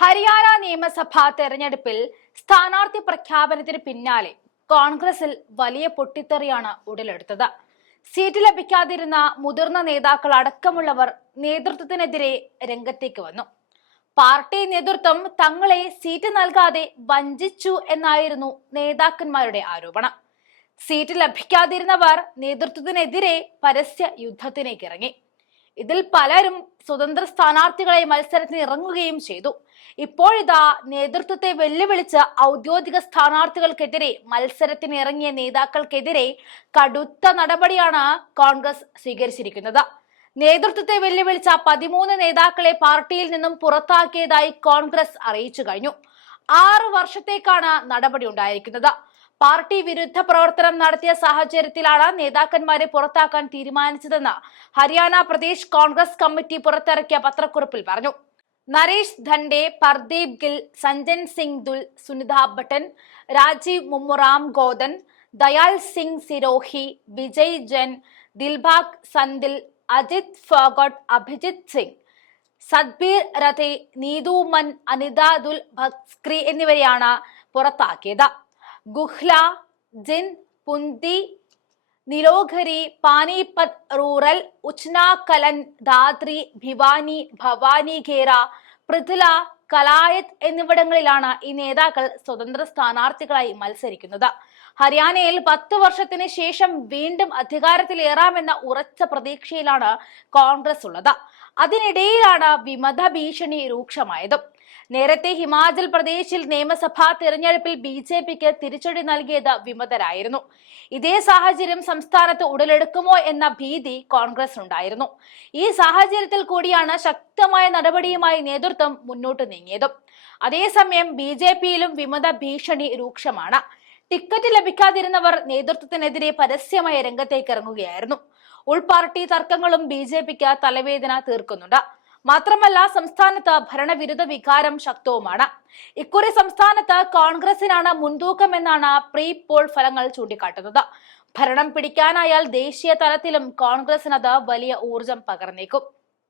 ഹരിയാന നിയമസഭാ തെരഞ്ഞെടുപ്പിൽ സ്ഥാനാർത്ഥി പ്രഖ്യാപനത്തിന് പിന്നാലെ കോൺഗ്രസിൽ വലിയ പൊട്ടിത്തെറിയാണ് ഉടലെടുത്തത്. സീറ്റ് ലഭിക്കാതിരുന്ന മുതിർന്ന നേതാക്കൾ അടക്കമുള്ളവർ നേതൃത്വത്തിനെതിരെ രംഗത്തേക്ക് വന്നു. പാർട്ടി നേതൃത്വം തങ്ങളെ സീറ്റ് നൽകാതെ വഞ്ചിച്ചു എന്നായിരുന്നു നേതാക്കന്മാരുടെ ആരോപണം. സീറ്റ് ലഭിക്കാതിരുന്നവർ നേതൃത്വത്തിനെതിരെ പരസ്യ യുദ്ധത്തിലേക്ക് ഇറങ്ങി. ഇതിൽ പലരും സ്വതന്ത്ര സ്ഥാനാർത്ഥികളെ മത്സരത്തിന് ഇറങ്ങുകയും ചെയ്തു. ഇപ്പോഴിതാ നേതൃത്വത്തെ വെല്ലുവിളിച്ച് ഔദ്യോഗിക സ്ഥാനാർത്ഥികൾക്കെതിരെ മത്സരത്തിന് ഇറങ്ങിയ നേതാക്കൾക്കെതിരെ കടുത്ത നടപടിയാണ് കോൺഗ്രസ് സ്വീകരിച്ചിരിക്കുന്നത്. നേതൃത്വത്തെ വെല്ലുവിളിച്ച പതിമൂന്ന് നേതാക്കളെ പാർട്ടിയിൽ നിന്നും പുറത്താക്കിയതായി കോൺഗ്രസ് അറിയിച്ചു കഴിഞ്ഞു. ആറ് വർഷത്തേക്കാണ് നടപടി ഉണ്ടായിരിക്കുന്നത്. പാർട്ടി വിരുദ്ധ പ്രവർത്തനം നടത്തിയ സാഹചര്യത്തിലാണ് നേതാക്കന്മാരെ പുറത്താക്കാൻ തീരുമാനിച്ചതെന്ന് ഹരിയാന പ്രദേശ് കോൺഗ്രസ് കമ്മിറ്റി പുറത്തിറക്കിയ പത്രക്കുറിപ്പിൽ പറഞ്ഞു. നരേഷ് ധണ്ഡെ പർദീപ് ഗിൽ സഞ്ജൻ സിംഗ് ദുൽ സുനിത ഭട്ടൻ രാജീവ് മുമ്മുറാം ഗോദൻ ദയാൽ സിംഗ് സിരോഹി വിജയ് ജൻ ദിൽബാഗ് സന്ദിൽ അജിത് ഫോഗട്ട് അഭിജിത് സിംഗ് സദ്ബീർ രഥെ നീതുമൻ അനിതാദുൽ ഭക്സ്ക്രി എന്നിവരെയാണ് പുറത്താക്കിയത്. ഗുഹ്ല ജിൻ പുന്തി നിലോഘരി പാനിപത് റൂറൽ ഉച്നാകലൻ ദാദ്രി ഭിവാനി ഭവാനി ഖേര പൃഥ്ല കലായത് എന്നിവിടങ്ങളിലാണ് ഈ നേതാക്കൾ സ്വതന്ത്ര സ്ഥാനാർത്ഥികളായി മത്സരിക്കുന്നത്. ഹരിയാനയിൽ പത്തു വർഷത്തിന് ശേഷം വീണ്ടും അധികാരത്തിലേറാമെന്ന ഉറച്ച പ്രതീക്ഷയിലാണ് കോൺഗ്രസ് ഉള്ളത്. അതിനിടയിലാണ് വിമത ഭീഷണി രൂക്ഷമായതും. നേരത്തെ ഹിമാചൽ പ്രദേശിൽ നിയമസഭാ തിരഞ്ഞെടുപ്പിൽ ബി ജെ പിക്ക് തിരിച്ചടി നൽകിയത് വിമതരായിരുന്നു. ഇതേ സാഹചര്യം സംസ്ഥാനത്ത് ഉടലെടുക്കുമോ എന്ന ഭീതി കോൺഗ്രസ് ഉണ്ടായിരുന്നു ഈ സാഹചര്യത്തിൽ കൂടിയാണ് ശക്തമായ നടപടിയുമായി നേതൃത്വം മുന്നോട്ട് നീങ്ങിയതും. അതേസമയം ബി ജെ പിയിലും വിമത ഭീഷണി രൂക്ഷമാണ്. ടിക്കറ്റ് ലഭിക്കാതിരുന്നവർ നേതൃത്വത്തിനെതിരെ പരസ്യമായ രംഗത്തേക്ക് ഇറങ്ങുകയായിരുന്നു. ഉൾപാർട്ടി തർക്കങ്ങളും ബി ജെ പിക്ക് തലവേദന തീർക്കുന്നുണ്ട്. മാത്രമല്ല സംസ്ഥാനത്ത് ഭരണവിരുദ്ധ വികാരം ശക്തവുമാണ്. ഇക്കുറി സംസ്ഥാനത്ത് കോൺഗ്രസിനാണ് മുൻതൂക്കമെന്നാണ് പ്രീ പോൾ ഫലങ്ങൾ ചൂണ്ടിക്കാട്ടുന്നത്. ഭരണം പിടിക്കാനായാൽ ദേശീയ തലത്തിലും കോൺഗ്രസിനത് വലിയ ഊർജം പകർന്നേക്കും.